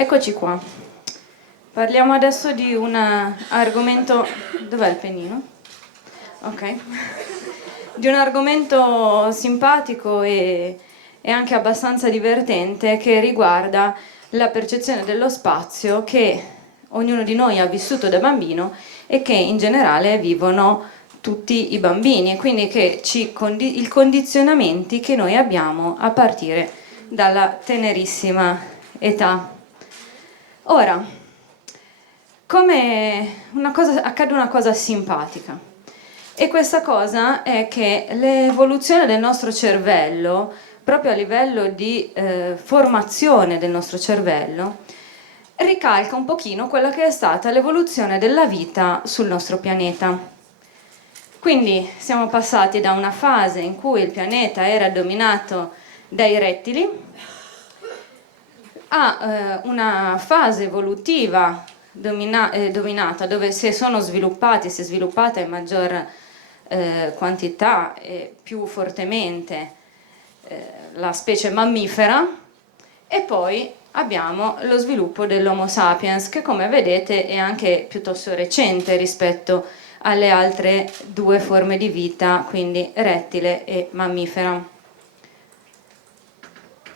Eccoci qua. Parliamo adesso di un argomento... Dov'è il pennino? Ok. Di un argomento simpatico e anche abbastanza divertente che riguarda la percezione dello spazio che ognuno di noi ha vissuto da bambino e che in generale vivono tutti i bambini, e quindi che i condizionamenti che noi abbiamo a partire dalla tenerissima età. Ora, accade una cosa simpatica, e questa cosa è che l'evoluzione del nostro cervello, proprio a livello di formazione del nostro cervello, ricalca un pochino quella che è stata l'evoluzione della vita sul nostro pianeta. Quindi siamo passati da una fase in cui il pianeta era dominato dai rettili a una fase evolutiva dominata, dove si è sviluppata in maggior quantità e più fortemente la specie mammifera, e poi abbiamo lo sviluppo dell'Homo sapiens, che come vedete è anche piuttosto recente rispetto alle altre due forme di vita, quindi rettile e mammifera.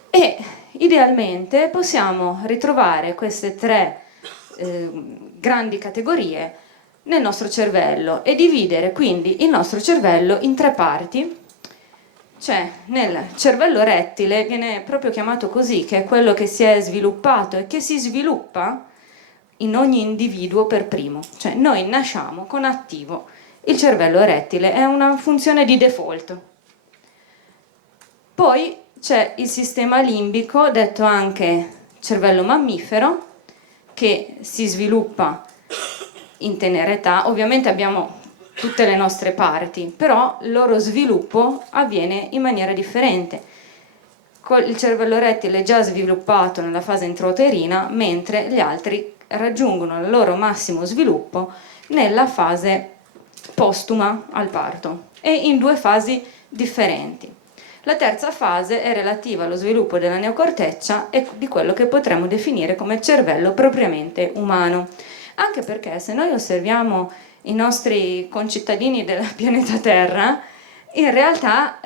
E idealmente possiamo ritrovare queste tre grandi categorie nel nostro cervello e dividere quindi il nostro cervello in tre parti. Cioè, nel cervello rettile, viene proprio chiamato così, che è quello che si è sviluppato e che si sviluppa in ogni individuo per primo. Cioè, noi nasciamo con attivo il cervello rettile, è una funzione di default. Poi c'è il sistema limbico, detto anche cervello mammifero, che si sviluppa in tenera età. Ovviamente abbiamo tutte le nostre parti, però il loro sviluppo avviene in maniera differente. Il cervello rettile è già sviluppato nella fase intrauterina, mentre gli altri raggiungono il loro massimo sviluppo nella fase postuma al parto, e in due fasi differenti. La terza fase è relativa allo sviluppo della neocorteccia e di quello che potremmo definire come cervello propriamente umano. Anche perché se noi osserviamo i nostri concittadini del pianeta Terra, in realtà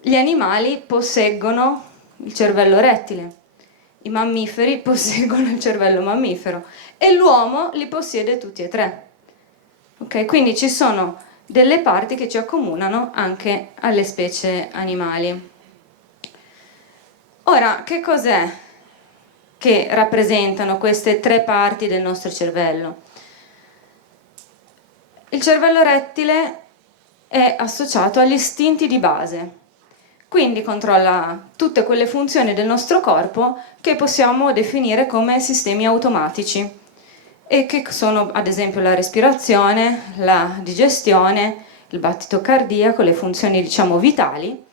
gli animali posseggono il cervello rettile, i mammiferi posseggono il cervello mammifero e l'uomo li possiede tutti e tre. Okay? Quindi ci sono delle parti che ci accomunano anche alle specie animali. Ora, che cos'è che rappresentano queste tre parti del nostro cervello? Il cervello rettile è associato agli istinti di base, quindi controlla tutte quelle funzioni del nostro corpo che possiamo definire come sistemi automatici, e che sono ad esempio la respirazione, la digestione, il battito cardiaco, le funzioni diciamo vitali,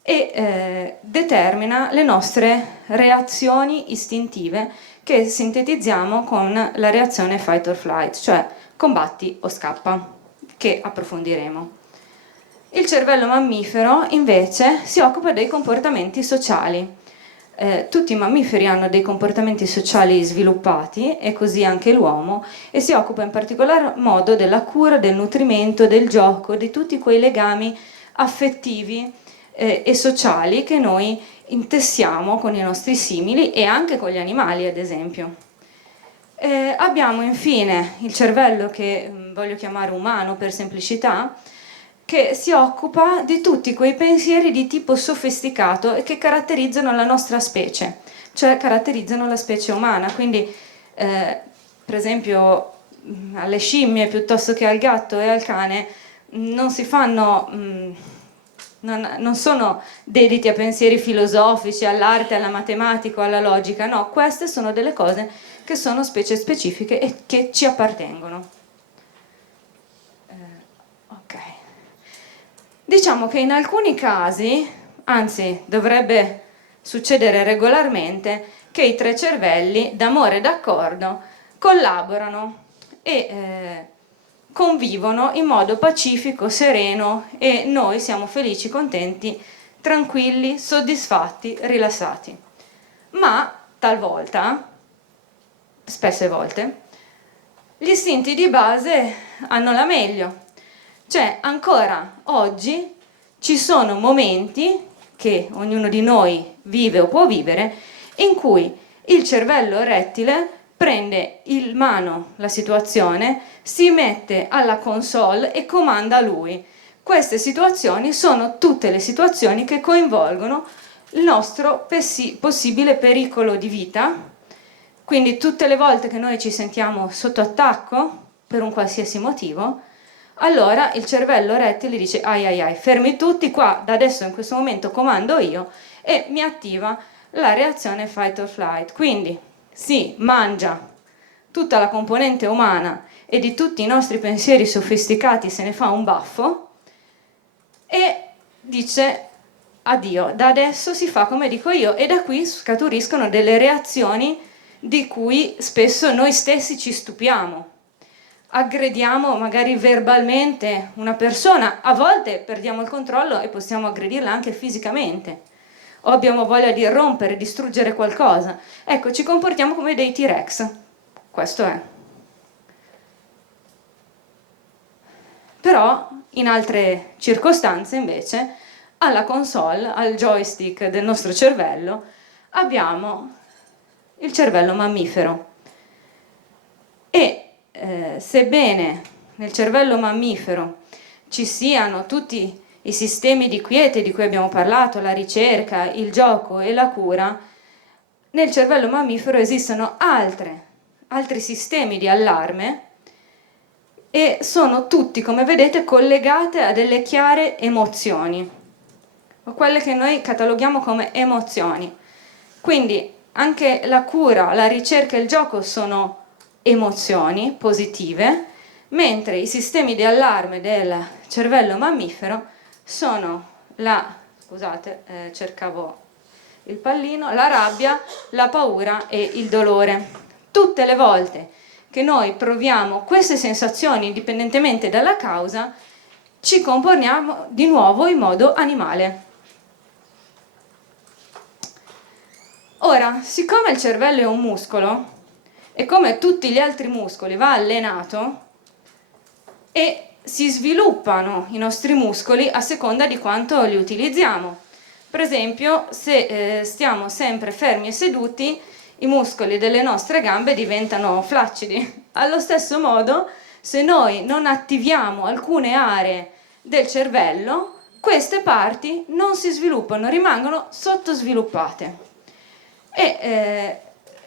e determina le nostre reazioni istintive che sintetizziamo con la reazione fight or flight, cioè combatti o scappa, che approfondiremo. Il cervello mammifero invece si occupa dei comportamenti sociali. Tutti i mammiferi hanno dei comportamenti sociali sviluppati, e così anche l'uomo, e si occupa in particolar modo della cura, del nutrimento, del gioco, di tutti quei legami affettivi e sociali che noi intessiamo con i nostri simili e anche con gli animali, ad esempio. Abbiamo infine il cervello, che voglio chiamare umano per semplicità, che si occupa di tutti quei pensieri di tipo sofisticato e che caratterizzano la nostra specie, cioè caratterizzano la specie umana. Quindi per esempio alle scimmie piuttosto che al gatto e al cane non si fanno non sono dediti a pensieri filosofici, all'arte, alla matematica o alla logica. No, queste sono delle cose che sono specie specifiche e che ci appartengono. Ok. Diciamo che in alcuni casi, anzi dovrebbe succedere regolarmente, che i tre cervelli, d'amore e d'accordo, collaborano e convivono in modo pacifico, sereno, e noi siamo felici, contenti, tranquilli, soddisfatti, rilassati. Ma talvolta, spesse volte, gli istinti di base hanno la meglio. Cioè, ancora oggi ci sono momenti che ognuno di noi vive o può vivere in cui il cervello rettile prende in mano la situazione, si mette alla console e comanda lui. Queste situazioni sono tutte le situazioni che coinvolgono il nostro possibile pericolo di vita, quindi tutte le volte che noi ci sentiamo sotto attacco per un qualsiasi motivo, allora il cervello rettile dice ai ai ai, fermi tutti qua, da adesso in questo momento comando io e mi attiva la reazione fight or flight. Quindi si mangia tutta la componente umana e di tutti i nostri pensieri sofisticati se ne fa un baffo e dice addio, da adesso si fa come dico io, e da qui scaturiscono delle reazioni di cui spesso noi stessi ci stupiamo. Aggrediamo magari verbalmente una persona, a volte perdiamo il controllo e possiamo aggredirla anche fisicamente, o abbiamo voglia di rompere, distruggere qualcosa. Ecco, ci comportiamo come dei T-Rex, questo è. Però in altre circostanze invece alla console, al joystick del nostro cervello abbiamo il cervello mammifero e sebbene nel cervello mammifero ci siano tutti i sistemi di quiete di cui abbiamo parlato, la ricerca, il gioco e la cura, nel cervello mammifero esistono altri sistemi di allarme e sono tutti, come vedete, collegati a delle chiare emozioni, o quelle che noi cataloghiamo come emozioni. Quindi anche la cura, la ricerca e il gioco sono emozioni positive, mentre i sistemi di allarme del cervello mammifero sono cercavo il pallino, la rabbia, la paura e il dolore. Tutte le volte che noi proviamo queste sensazioni indipendentemente dalla causa, ci comportiamo di nuovo in modo animale. Ora, siccome il cervello è un muscolo, e come tutti gli altri muscoli va allenato e si sviluppano i nostri muscoli a seconda di quanto li utilizziamo. Per esempio, se stiamo sempre fermi e seduti, i muscoli delle nostre gambe diventano flaccidi. Allo stesso modo, se noi non attiviamo alcune aree del cervello, queste parti non si sviluppano, rimangono sottosviluppate. E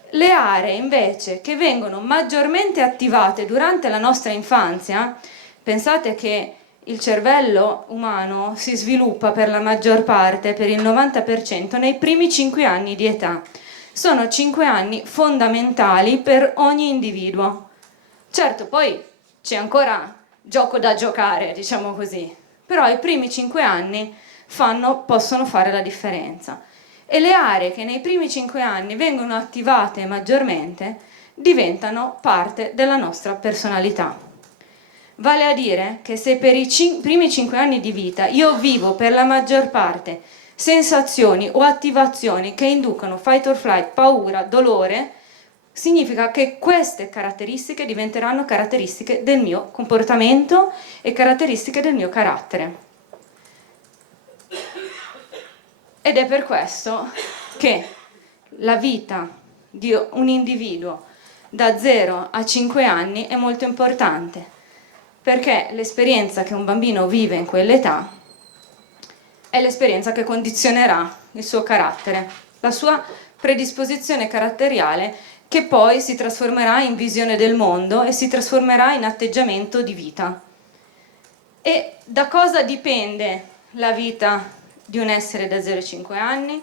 le aree invece che vengono maggiormente attivate durante la nostra infanzia, pensate che il cervello umano si sviluppa per la maggior parte, per il 90%, nei primi 5 anni di età. Sono 5 anni fondamentali per ogni individuo. Certo, poi c'è ancora gioco da giocare, diciamo così, però i primi 5 anni possono fare la differenza. E le aree che nei primi 5 anni vengono attivate maggiormente diventano parte della nostra personalità. Vale a dire che se per i primi 5 anni di vita io vivo per la maggior parte sensazioni o attivazioni che inducono fight or flight, paura, dolore, significa che queste caratteristiche diventeranno caratteristiche del mio comportamento e caratteristiche del mio carattere. Ed è per questo che la vita di un individuo da 0 a 5 anni è molto importante, perché l'esperienza che un bambino vive in quell'età è l'esperienza che condizionerà il suo carattere, la sua predisposizione caratteriale, che poi si trasformerà in visione del mondo e si trasformerà in atteggiamento di vita. E da cosa dipende la vita di un essere da 0 a 5 anni?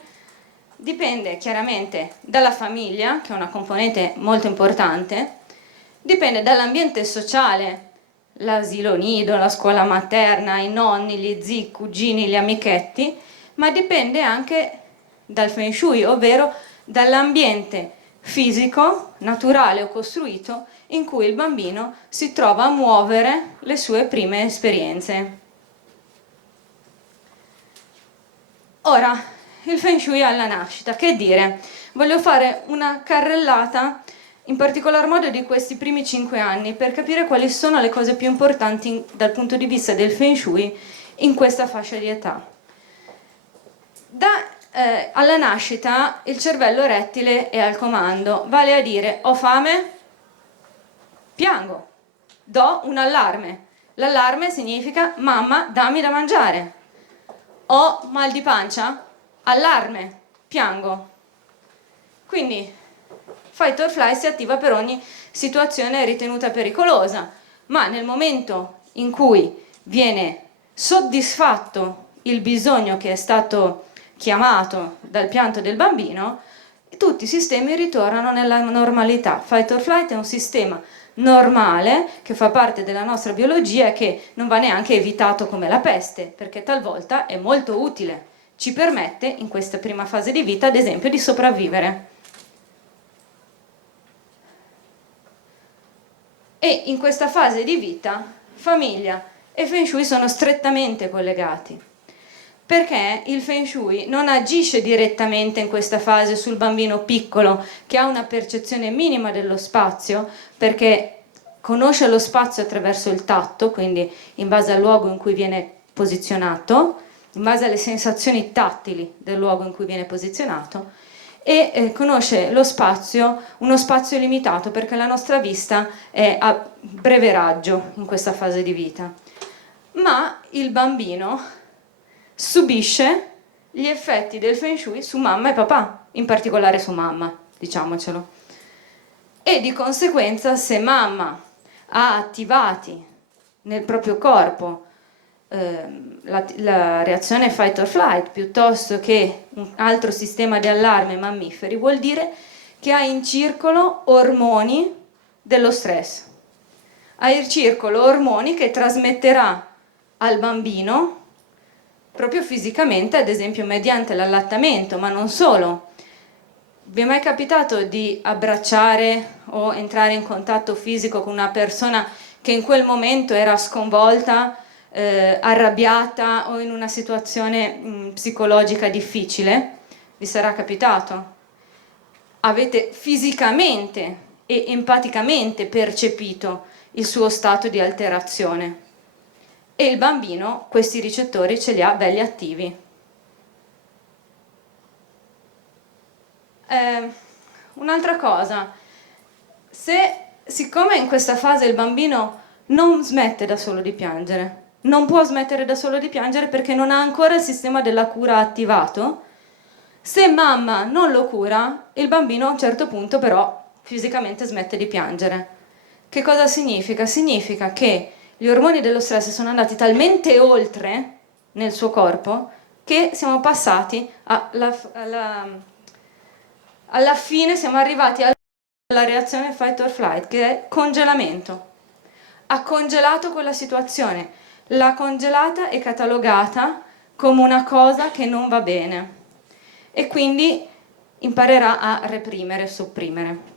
Dipende chiaramente dalla famiglia, che è una componente molto importante, dipende dall'ambiente sociale, l'asilo nido, la scuola materna, i nonni, gli zii, i cugini, gli amichetti, ma dipende anche dal Feng Shui, ovvero dall'ambiente fisico, naturale o costruito in cui il bambino si trova a muovere le sue prime esperienze. Ora, il Feng Shui alla nascita. Che dire, voglio fare una carrellata in particolar modo di questi primi 5 anni per capire quali sono le cose più importanti dal punto di vista del Feng Shui in questa fascia di età. Alla nascita il cervello rettile è al comando, vale a dire: ho fame, piango, do un allarme. L'allarme significa: mamma, dammi da mangiare. Ho mal di pancia, allarme, piango. Quindi fight or flight si attiva per ogni situazione ritenuta pericolosa, ma nel momento in cui viene soddisfatto il bisogno che è stato chiamato dal pianto del bambino, tutti i sistemi ritornano nella normalità. Fight or flight è un sistema normale che fa parte della nostra biologia e che non va neanche evitato come la peste, perché talvolta è molto utile, ci permette in questa prima fase di vita ad esempio di sopravvivere. E in questa fase di vita famiglia e Feng Shui sono strettamente collegati, perché il Feng Shui non agisce direttamente in questa fase sul bambino piccolo che ha una percezione minima dello spazio, perché conosce lo spazio attraverso il tatto, quindi in base al luogo in cui viene posizionato, in base alle sensazioni tattili del luogo in cui viene posizionato, e conosce lo spazio, uno spazio limitato, perché la nostra vista è a breve raggio in questa fase di vita. Ma il bambino subisce gli effetti del Feng Shui su mamma e papà, in particolare su mamma, diciamocelo. E di conseguenza, se mamma ha attivati nel proprio corpo la reazione fight or flight piuttosto che un altro sistema di allarme mammiferi, vuol dire che ha in circolo ormoni dello stress, ha in circolo ormoni che trasmetterà al bambino proprio fisicamente, ad esempio mediante l'allattamento, ma non solo. Vi è mai capitato di abbracciare o entrare in contatto fisico con una persona che in quel momento era sconvolta, arrabbiata o in una situazione psicologica difficile? Vi sarà capitato? Avete fisicamente e empaticamente percepito il suo stato di alterazione e il bambino questi ricettori ce li ha belli attivi. Un'altra cosa, siccome in questa fase il bambino non smette da solo di piangere, non può smettere da solo di piangere perché non ha ancora il sistema della cura attivato, se mamma non lo cura, il bambino a un certo punto però fisicamente smette di piangere. Che cosa significa? Significa che gli ormoni dello stress sono andati talmente oltre nel suo corpo che siamo passati alla fine, siamo arrivati alla reazione fight or flight, che è congelamento. Ha congelato quella situazione, l'ha congelata e catalogata come una cosa che non va bene e quindi imparerà a reprimere, sopprimere.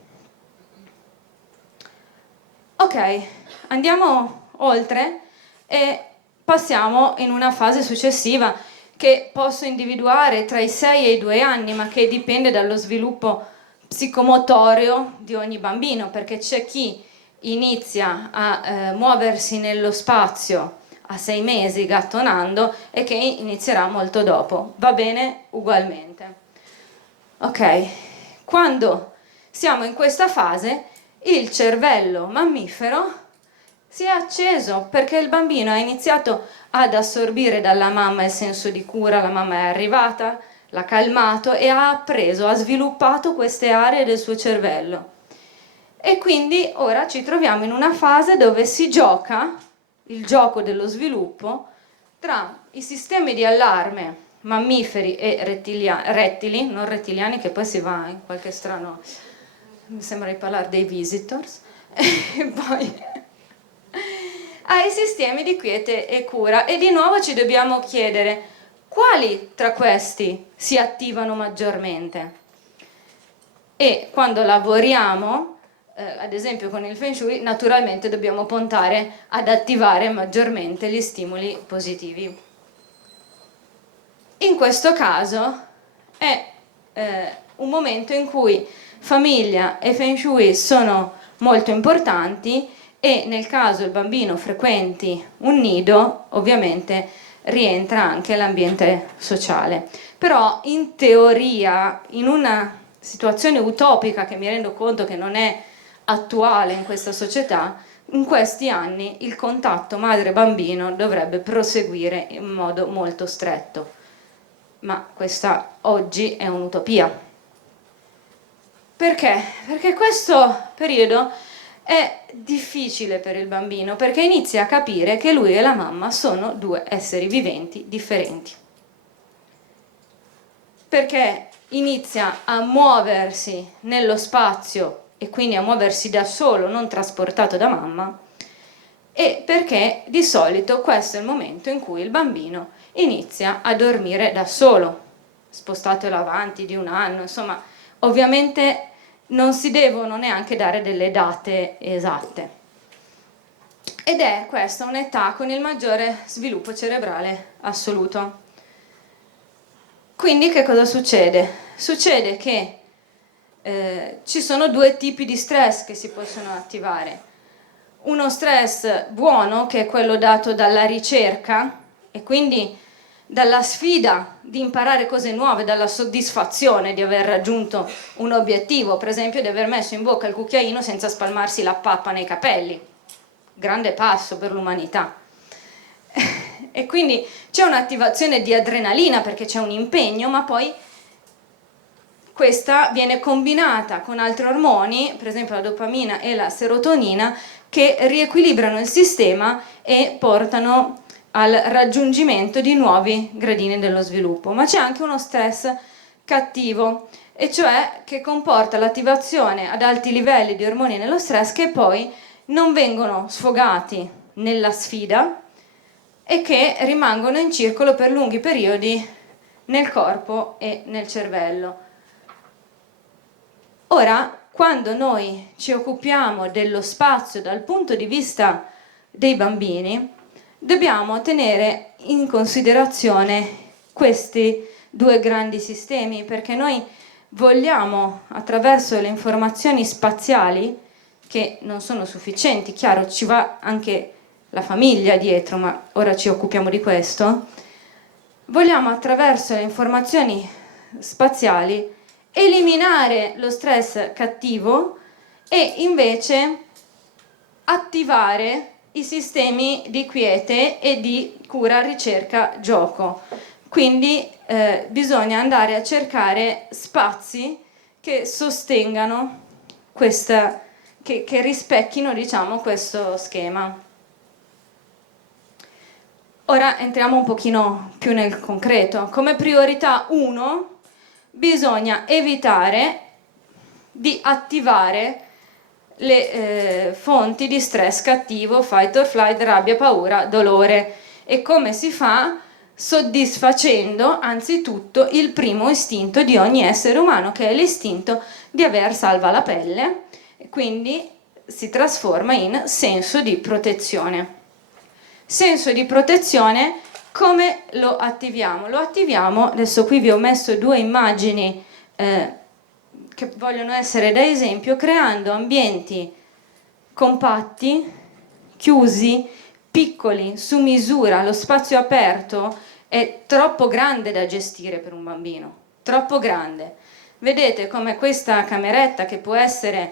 Ok, andiamo oltre e passiamo in una fase successiva che posso individuare tra i 6 e i 2 anni, ma che dipende dallo sviluppo psicomotorio di ogni bambino, perché c'è chi inizia a muoversi nello spazio a 6 mesi gattonando e che inizierà molto dopo. Va bene ugualmente. Ok, quando siamo in questa fase il cervello mammifero si è acceso perché il bambino ha iniziato ad assorbire dalla mamma il senso di cura, la mamma è arrivata, l'ha calmato e ha appreso, ha sviluppato queste aree del suo cervello. E quindi ora ci troviamo in una fase dove si gioca il gioco dello sviluppo tra i sistemi di allarme mammiferi e rettili, non rettiliani, che poi si va in qualche strano, mi sembra di parlare dei visitors, e poi ai sistemi di quiete e cura. E di nuovo ci dobbiamo chiedere quali tra questi si attivano maggiormente. E quando lavoriamo ad esempio con il Feng Shui, naturalmente dobbiamo puntare ad attivare maggiormente gli stimoli positivi. In questo caso è un momento in cui famiglia e Feng Shui sono molto importanti e nel caso il bambino frequenti un nido, ovviamente rientra anche l'ambiente sociale. Però in teoria, in una situazione utopica che mi rendo conto che non è attuale in questa società, in questi anni il contatto madre-bambino dovrebbe proseguire in modo molto stretto. Ma questa oggi è un'utopia. Perché? Perché questo periodo è difficile per il bambino, perché inizia a capire che lui e la mamma sono due esseri viventi differenti. Perché inizia a muoversi nello spazio e quindi a muoversi da solo, non trasportato da mamma, e perché di solito questo è il momento in cui il bambino inizia a dormire da solo, spostatelo avanti di un anno, insomma, ovviamente non si devono neanche dare delle date esatte. Ed è questa un'età con il maggiore sviluppo cerebrale assoluto. Quindi che cosa succede? Succede che ci sono due tipi di stress che si possono attivare. Uno stress buono, che è quello dato dalla ricerca e quindi dalla sfida di imparare cose nuove, dalla soddisfazione di aver raggiunto un obiettivo, per esempio di aver messo in bocca il cucchiaino senza spalmarsi la pappa nei capelli. Grande passo per l'umanità. E quindi c'è un'attivazione di adrenalina perché c'è un impegno, ma poi questa viene combinata con altri ormoni, per esempio la dopamina e la serotonina, che riequilibrano il sistema e portano al raggiungimento di nuovi gradini dello sviluppo. Ma c'è anche uno stress cattivo, e cioè che comporta l'attivazione ad alti livelli di ormoni nello stress che poi non vengono sfogati nella sfida e che rimangono in circolo per lunghi periodi nel corpo e nel cervello. Ora, quando noi ci occupiamo dello spazio dal punto di vista dei bambini, dobbiamo tenere in considerazione questi due grandi sistemi, perché noi vogliamo, attraverso le informazioni spaziali, che non sono sufficienti, chiaro, ci va anche la famiglia dietro, ma ora ci occupiamo di questo, vogliamo attraverso le informazioni spaziali eliminare lo stress cattivo e invece attivare i sistemi di quiete e di cura, ricerca, gioco. Quindi bisogna andare a cercare spazi che sostengano questa, che rispecchino, diciamo, questo schema. Ora entriamo un pochino più nel concreto. Come priorità 1 bisogna evitare di attivare le fonti di stress cattivo, fight or flight, rabbia, paura, dolore. E come si fa? Soddisfacendo anzitutto il primo istinto di ogni essere umano, che è l'istinto di aver salva la pelle, e quindi si trasforma in senso di protezione. Senso di protezione, come lo attiviamo? Lo attiviamo, adesso qui vi ho messo due immagini che vogliono essere da esempio, creando ambienti compatti, chiusi, piccoli, su misura. Lo spazio aperto è troppo grande da gestire per un bambino, troppo grande. Vedete come questa cameretta, che può essere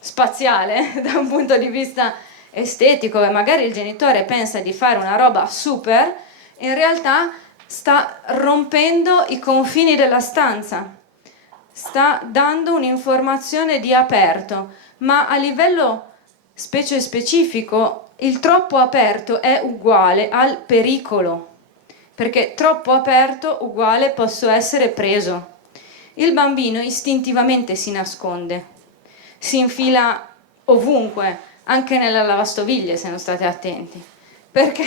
spaziale da un punto di vista estetico, e magari il genitore pensa di fare una roba super, in realtà sta rompendo i confini della stanza, sta dando un'informazione di aperto, ma a livello specie specifico il troppo aperto è uguale al pericolo, perché troppo aperto uguale posso essere preso. Il bambino istintivamente si nasconde, si infila ovunque, anche nella lavastoviglie se non state attenti, perché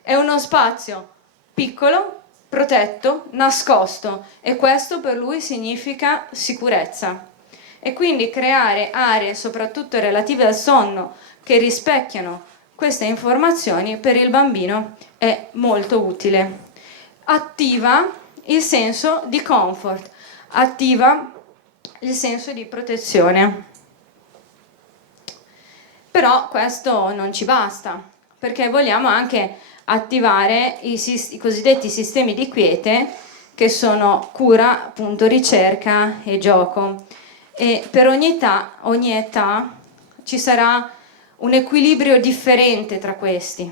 è uno spazio piccolo, protetto, nascosto, e questo per lui significa sicurezza. E quindi creare aree, soprattutto relative al sonno, che rispecchiano queste informazioni per il bambino è molto utile. Attiva il senso di comfort, attiva il senso di protezione. Però questo non ci basta, perché vogliamo anche attivare i cosiddetti sistemi di quiete, che sono cura, appunto, ricerca e gioco. E per ogni età ci sarà un equilibrio differente tra questi,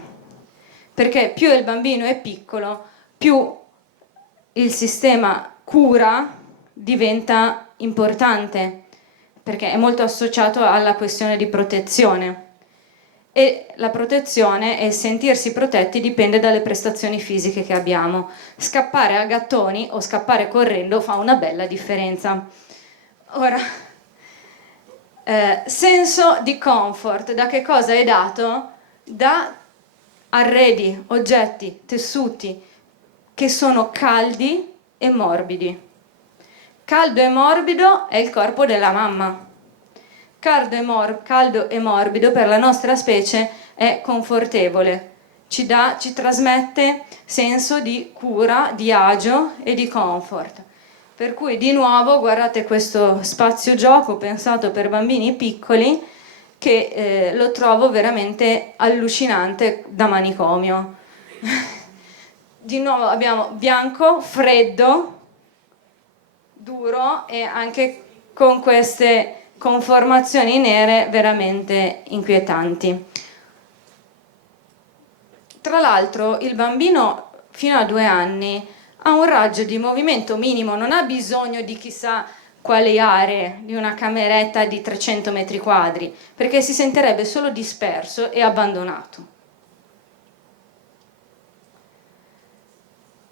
perché più il bambino è piccolo, più il sistema cura diventa importante, perché è molto associato alla questione di protezione. E la protezione e sentirsi protetti dipende dalle prestazioni fisiche che abbiamo. Scappare a gattoni o scappare correndo fa una bella differenza. Ora, senso di comfort, da che cosa è dato? Da arredi, oggetti, tessuti che sono caldi e morbidi. Caldo e morbido è il corpo della mamma. Caldo e morbido per la nostra specie è confortevole, ci trasmette senso di cura, di agio e di comfort. Per cui di nuovo guardate questo spazio gioco pensato per bambini piccoli, che lo trovo veramente allucinante da manicomio. Di nuovo abbiamo bianco, freddo, duro e anche con queste conformazioni nere veramente inquietanti. Tra l'altro il bambino fino a 2 anni ha un raggio di movimento minimo, non ha bisogno di chissà quali aree, di una cameretta di 300 metri quadri, perché si sentirebbe solo disperso e abbandonato.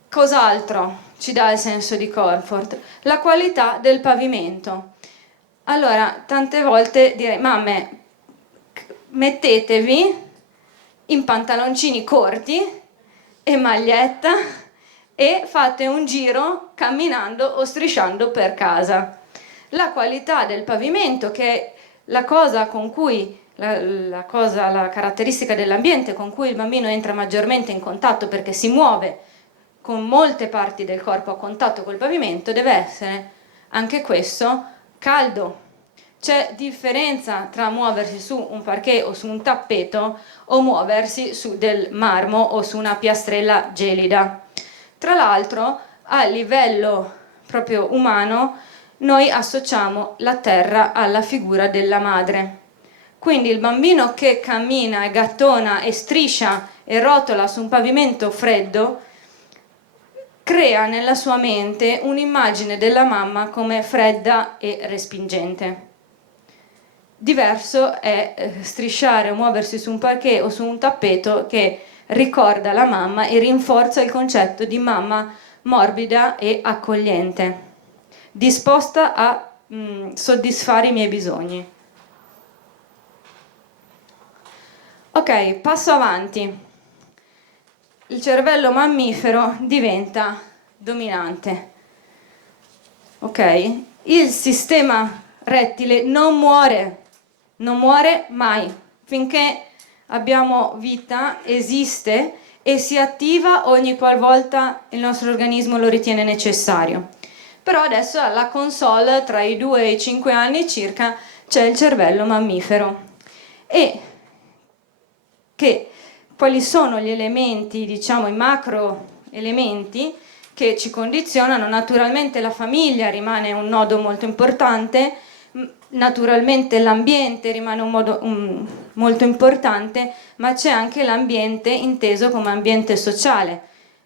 Cos'altro ci dà il senso di comfort? La qualità del pavimento. Allora, tante volte direi, mamme, mettetevi in pantaloncini corti e maglietta e fate un giro camminando o strisciando per casa. La qualità del pavimento, che è la cosa con cui la caratteristica dell'ambiente con cui il bambino entra maggiormente in contatto, perché si muove con molte parti del corpo a contatto col pavimento, deve essere anche questo caldo. C'è differenza tra muoversi su un parquet o su un tappeto o muoversi su del marmo o su una piastrella gelida. Tra l'altro, a livello proprio umano, noi associamo la terra alla figura della madre. Quindi il bambino che cammina e gattona e striscia e rotola su un pavimento freddo crea nella sua mente un'immagine della mamma come fredda e respingente. Diverso è strisciare o muoversi su un parquet o su un tappeto che ricorda la mamma e rinforza il concetto di mamma morbida e accogliente, disposta a soddisfare i miei bisogni. Ok, passo avanti. Il cervello mammifero diventa dominante. Ok? Il sistema rettile non muore mai. Finché abbiamo vita, esiste e si attiva ogni qualvolta il nostro organismo lo ritiene necessario. Però adesso alla console, tra i 2 e i 5 anni circa, c'è il cervello mammifero. E quali sono gli elementi, diciamo i macro elementi che ci condizionano? Naturalmente la famiglia rimane un nodo molto importante, naturalmente l'ambiente rimane molto importante, ma c'è anche l'ambiente inteso come ambiente sociale.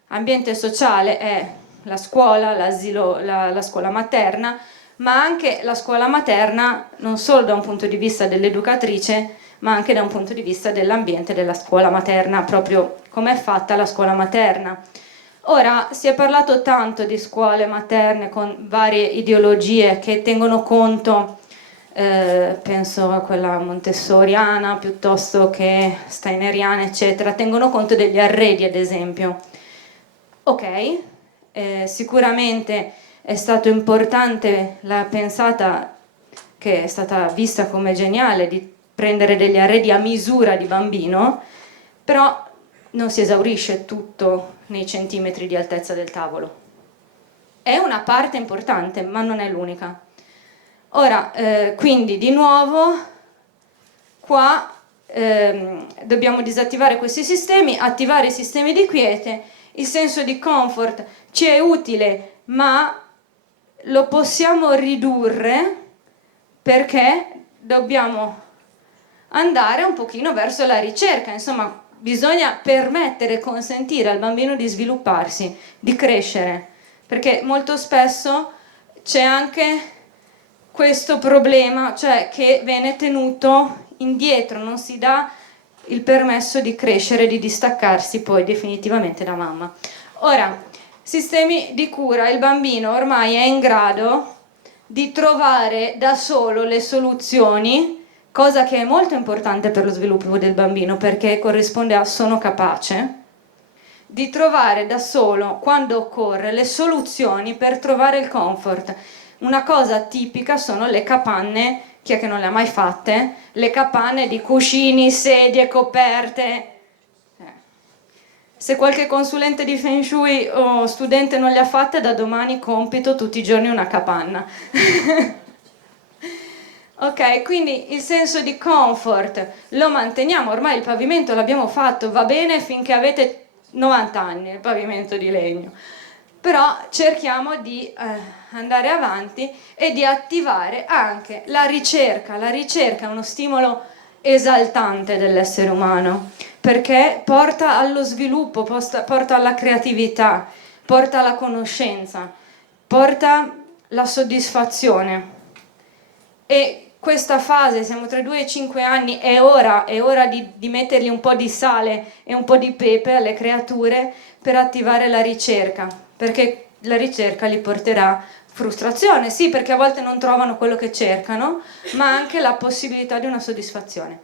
Ambiente sociale è la scuola, l'asilo, la scuola materna, ma anche la scuola materna non solo da un punto di vista dell'educatrice, ma anche da un punto di vista dell'ambiente della scuola materna, proprio come è fatta la scuola materna. Ora, si è parlato tanto di scuole materne con varie ideologie che tengono conto, penso a quella montessoriana piuttosto che steineriana, eccetera, tengono conto degli arredi, ad esempio. Ok, sicuramente è stato importante la pensata, che è stata vista come geniale, di prendere degli arredi a misura di bambino, però non si esaurisce tutto nei centimetri di altezza del tavolo. è una parte importante, ma non è l'unica. Ora, quindi di nuovo, qua dobbiamo disattivare questi sistemi, attivare i sistemi di quiete. Il senso di comfort ci è utile, ma lo possiamo ridurre perché dobbiamo andare un pochino verso la ricerca. Insomma, bisogna permettere e consentire al bambino di svilupparsi, di crescere, perché molto spesso c'è anche questo problema, cioè che viene tenuto indietro, non si dà il permesso di crescere, di distaccarsi poi definitivamente da mamma. Ora, sistemi di cura, il bambino ormai è in grado di trovare da solo le soluzioni, cosa che è molto importante per lo sviluppo del bambino, perché corrisponde a sono capace, di trovare da solo, quando occorre, le soluzioni per trovare il comfort. Una cosa tipica sono le capanne, chi è che non le ha mai fatte? Le capanne di cuscini, sedie, coperte. Se qualche consulente di Feng Shui o studente non le ha fatte, da domani compito tutti i giorni una capanna. Ok, quindi il senso di comfort lo manteniamo, ormai il pavimento l'abbiamo fatto, va bene finché avete 90 anni, il pavimento di legno. Però cerchiamo di andare avanti e di attivare anche la ricerca. La ricerca è uno stimolo esaltante dell'essere umano, perché porta allo sviluppo, porta alla creatività, porta alla conoscenza, porta la soddisfazione. E questa fase, siamo tra i 2 e i 5 anni, è ora di mettergli un po' di sale e un po' di pepe alle creature per attivare la ricerca, perché la ricerca li porterà frustrazione, sì, perché a volte non trovano quello che cercano, ma anche la possibilità di una soddisfazione.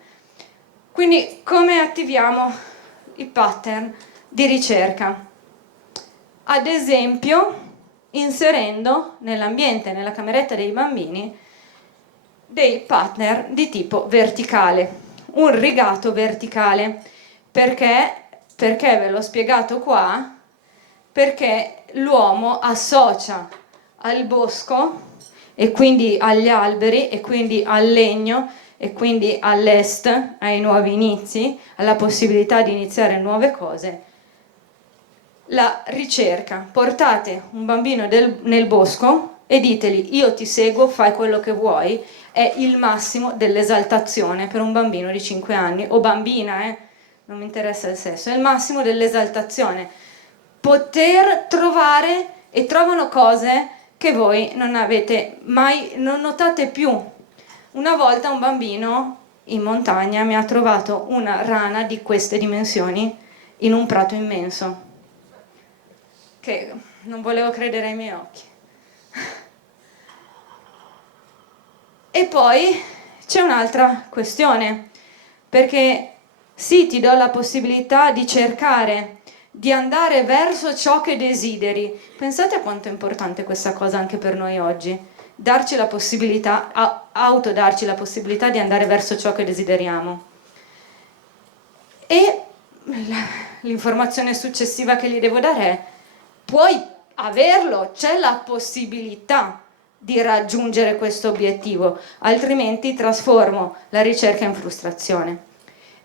Quindi come attiviamo i pattern di ricerca? Ad esempio, inserendo nell'ambiente, nella cameretta dei bambini, dei partner di tipo verticale, un rigato verticale. Perché ve l'ho spiegato qua? Perché l'uomo associa al bosco e quindi agli alberi e quindi al legno e quindi all'est, ai nuovi inizi, alla possibilità di iniziare nuove cose, la ricerca. Portate un bambino nel bosco e diteli io ti seguo, fai quello che vuoi, è il massimo dell'esaltazione per un bambino di 5 anni o bambina, non mi interessa il sesso, è il massimo dell'esaltazione. Poter trovare, e trovano cose che voi non avete mai, non notate più. Una volta un bambino in montagna mi ha trovato una rana di queste dimensioni in un prato immenso, che non volevo credere ai miei occhi. E poi c'è un'altra questione, perché sì, ti do la possibilità di cercare, di andare verso ciò che desideri. Pensate a quanto è importante questa cosa anche per noi oggi, darci la possibilità, autodarci la possibilità di andare verso ciò che desideriamo. E l'informazione successiva che gli devo dare è: puoi averlo, c'è la possibilità di raggiungere questo obiettivo, altrimenti trasformo la ricerca in frustrazione.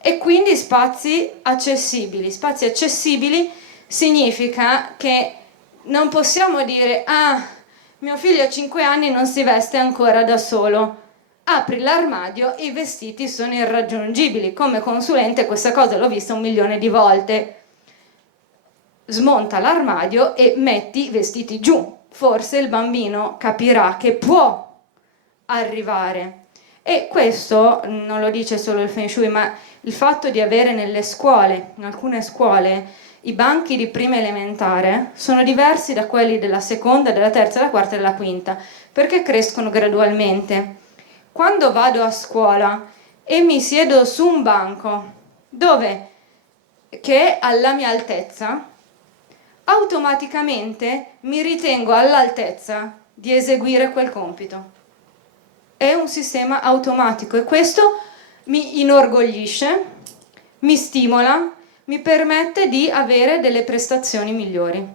E quindi spazi accessibili. Spazi accessibili significa che non possiamo dire mio figlio ha 5 anni, non si veste ancora da solo. Apri l'armadio e i vestiti sono irraggiungibili. Come consulente questa cosa l'ho vista 1 milione di volte. Smonta l'armadio e metti i vestiti giù. Forse il bambino capirà che può arrivare. E questo non lo dice solo il Feng Shui, ma il fatto di avere nelle scuole, in alcune scuole, i banchi di prima elementare sono diversi da quelli della seconda, della terza, della quarta e della quinta, perché crescono gradualmente. Quando vado a scuola e mi siedo su un banco che è alla mia altezza, automaticamente mi ritengo all'altezza di eseguire quel compito. È un sistema automatico e questo mi inorgoglisce, mi stimola, mi permette di avere delle prestazioni migliori.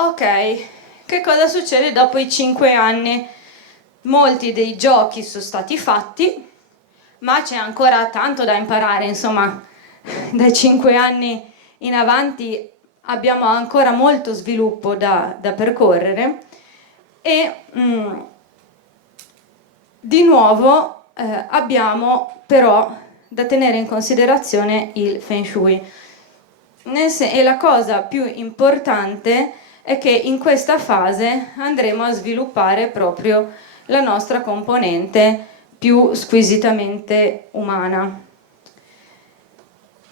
Ok, che cosa succede dopo i 5 anni? Molti dei giochi sono stati fatti, ma c'è ancora tanto da imparare, insomma, dai 5 anni in avanti abbiamo ancora molto sviluppo da percorrere e di nuovo abbiamo però da tenere in considerazione il Feng Shui. E la cosa più importante è che in questa fase andremo a sviluppare proprio la nostra componente più squisitamente umana.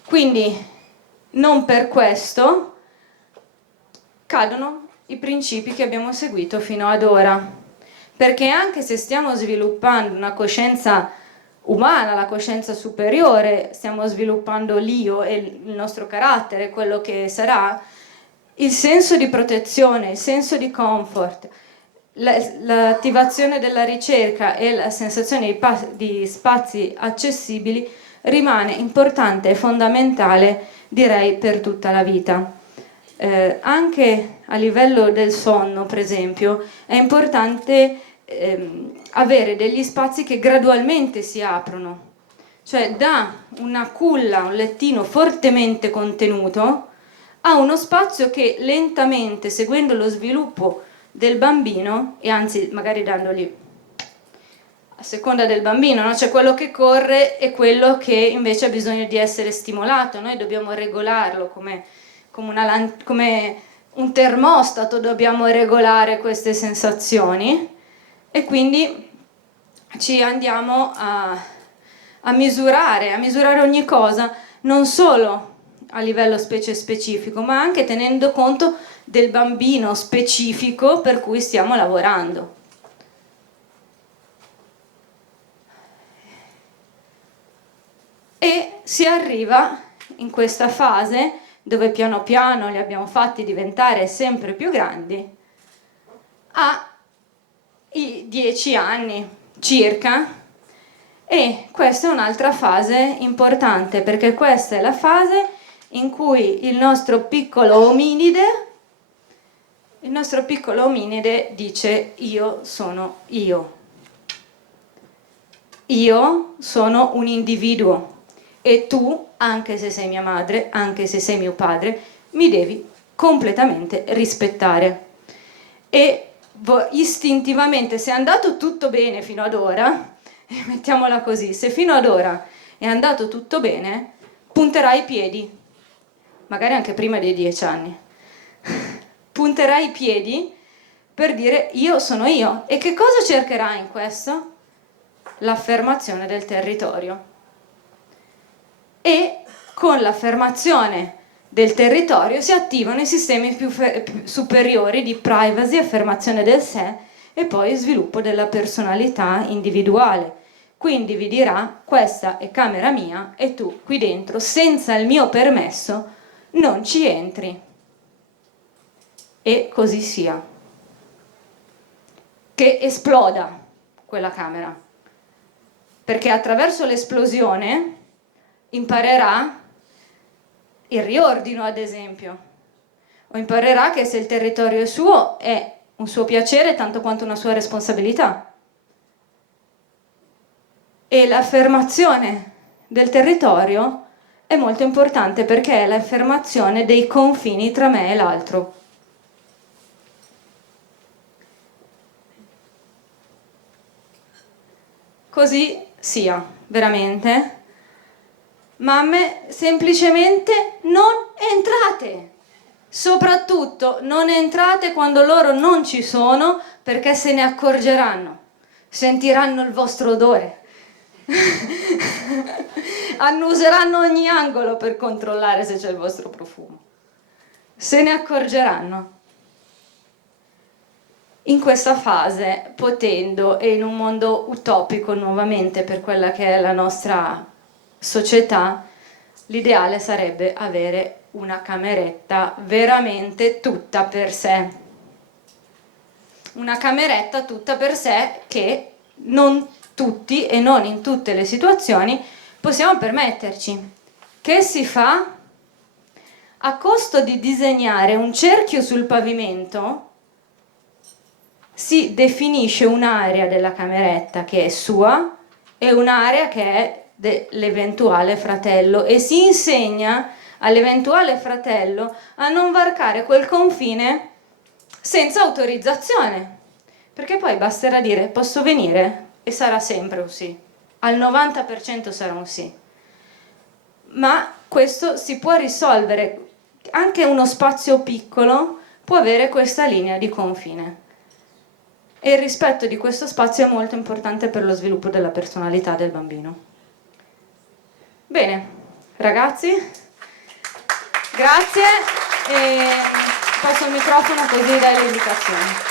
Quindi non per questo cadono i principi che abbiamo seguito fino ad ora, perché anche se stiamo sviluppando una coscienza umana, la coscienza superiore, stiamo sviluppando l'io e il nostro carattere, quello che sarà, il senso di protezione, il senso di comfort, l'attivazione della ricerca e la sensazione di spazi accessibili rimane importante e fondamentale, direi, per tutta la vita. Anche a livello del sonno, per esempio, è importante avere degli spazi che gradualmente si aprono, cioè da una culla, un lettino fortemente contenuto, a uno spazio che lentamente, seguendo lo sviluppo del bambino, e anzi magari dandogli a seconda del bambino, no? C'è quello che corre e quello che invece ha bisogno di essere stimolato, noi dobbiamo regolarlo come un termostato, dobbiamo regolare queste sensazioni e quindi ci andiamo a misurare ogni cosa, non solo a livello specie specifico, ma anche tenendo conto del bambino specifico per cui stiamo lavorando. E si arriva in questa fase dove piano piano li abbiamo fatti diventare sempre più grandi, ai 10 anni circa, e questa è un'altra fase importante perché questa è la fase in cui il nostro piccolo ominide dice io sono io sono un individuo e tu, anche se sei mia madre, anche se sei mio padre, mi devi completamente rispettare. E istintivamente, se è andato tutto bene fino ad ora, mettiamola così, se fino ad ora è andato tutto bene, punterai i piedi, magari anche prima dei 10 anni, punterai i piedi per dire io sono io. E che cosa cercherai in questo? L'affermazione del territorio. E con l'affermazione del territorio si attivano i sistemi più superiori di privacy, affermazione del sé e poi sviluppo della personalità individuale. Quindi vi dirà questa è camera mia e tu qui dentro senza il mio permesso non ci entri. E così sia. Che esploda quella camera. Perché attraverso l'esplosione imparerà il riordino, ad esempio, o imparerà che se il territorio è suo è un suo piacere tanto quanto una sua responsabilità. E l'affermazione del territorio è molto importante perché è l'affermazione dei confini tra me e l'altro. Così sia, veramente. Mamme, semplicemente non entrate. Soprattutto non entrate quando loro non ci sono, perché se ne accorgeranno, sentiranno il vostro odore, annuseranno ogni angolo per controllare se c'è il vostro profumo, se ne accorgeranno. In questa fase, potendo, e in un mondo utopico nuovamente per quella che è la nostra società, l'ideale sarebbe avere una cameretta veramente tutta per sé. Una cameretta tutta per sé che non tutti e non in tutte le situazioni possiamo permetterci. Che si fa? a costo di disegnare un cerchio sul pavimento, si definisce un'area della cameretta che è sua e un'area che è dell'eventuale fratello, e si insegna all'eventuale fratello a non varcare quel confine senza autorizzazione, perché poi basterà dire posso venire e sarà sempre un sì, al 90% sarà un sì. Ma questo si può risolvere, anche uno spazio piccolo può avere questa linea di confine. E il rispetto di questo spazio è molto importante per lo sviluppo della personalità del bambino. Bene, ragazzi, grazie e passo il microfono così dai le indicazioni.